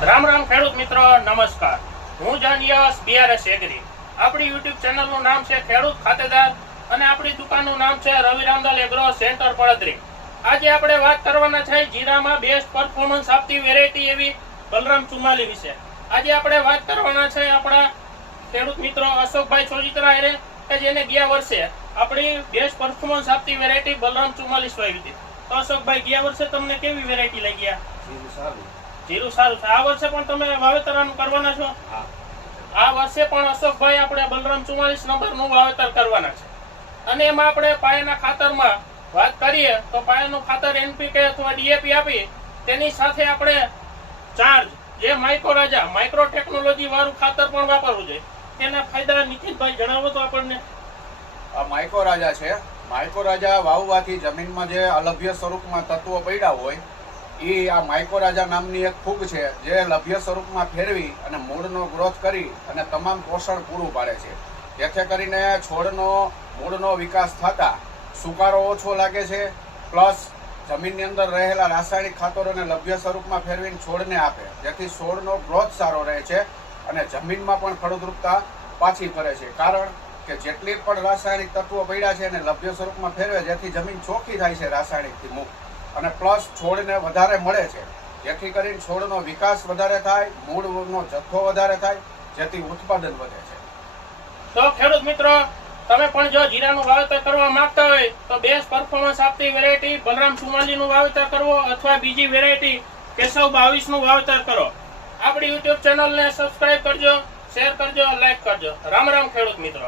રામ રામ ખેડૂત મિત્રો, નમસ્કાર. હું જાનિયાસ બીઆરએસ એગ્રી. આપણી યુટ્યુબ ચેનલનું નામ છે ખેડૂત ખાતેદાર અને આપણી દુકાનનું નામ છે રવિ રામદાલ એગ્રો સેન્ટર પડદરી. આજે આપણે વાત કરવાના છે જીરામાં બેસ્ટ પરફોર્મન્સ આપતી વેરાયટી એવી બલરામ 44 વિશે. આજે આપણે વાત કરવાના છે આપણા ખેડૂત મિત્રો અશોકભાઈ સોજીત્રા હારે કે જેને ગયા વર્ષે આપણી બેસ્ટ પરફોર્મન્સ આપતી વેરાયટી બલરામ 44 વાવી હતી. તો અશોકભાઈ, ગયા વર્ષે તમને કેવી વેરાયટી લાગી? જીરું સારું છે. આ વર્ષે પણ તમે વાવેતર કરવાના છો? આ વર્ષે પણ અશોકભાઈ આપણે બલરામ 44 નંબરનું વાવેતર કરવાના છે. અને એમાં આપણે પાયાના ખાતરમાં વાત કરીએ તો પાયાનું ખાતર એનપીકે અથવા ડીએપી આપી તેની સાથે આપણે ચાર્જ જે માઇક્રોરાજા માઇક્રો ટેકનોલોજી વાળું ખાતર પણ વાપરવું જોઈએ. તેના ફાયદા નિખિતભાઈ જણાવો તો આપણને. આ માઇક્રોરાજા છે. માઇક્રોરાજા વાવવાથી જમીનમાં જે અલભ્ય સ્વરૂપમાં તત્વો પડ્યા હોય એ આ માઇક્રોરાજા નામની એક ફૂગ છે જે લભ્ય સ્વરૂપમાં ફેરવી અને મૂળનો ગ્રોથ કરી અને તમામ પોષણ પૂરું પાડે છે. જેથી કરીને છોડનો મૂળનો વિકાસ થતા સુકારો ઓછો લાગે છે, પ્લસ જમીનની અંદર રહેલા રાસાયણિક ખાતરોને લભ્ય સ્વરૂપમાં ફેરવીને છોડને આપે, જેથી છોડનો ગ્રોથ સારો રહે છે અને જમીનમાં પણ ફળદ્રુપતા પાછી ફરે છે. કારણ કે જેટલી પણ રાસાયણિક તત્વો પડ્યા છે એને લભ્ય સ્વરૂપમાં ફેરવે જેથી જમીન ચોખ્ખી થાય છે રાસાયણિકથી મુક્ત, અને પ્લસ છોડને વધારે મળે છે, જેથી કરીને છોડનો વિકાસ વધારે થાય, મૂળનો જથ્થો વધારે થાય, જેથી ઉત્પાદન વધે છે. તો ખેડૂત મિત્રો, તમે પણ જો જીરાનું વાવેતર કરવા માંગતા હોય તો બેસ્ટ પરફોર્મન્સ આપતી વેરાયટી બલરામ 44 નું વાવેતર કરવો અથવા બીજી વેરાયટી કેશવ 22 નું વાવેતર કરો. આપણી યુટ્યુબ ચેનલને સબસ્ક્રાઇબ કરજો, શેર કરજો, લાઈક કરજો. રામ રામ ખેડૂત મિત્રો.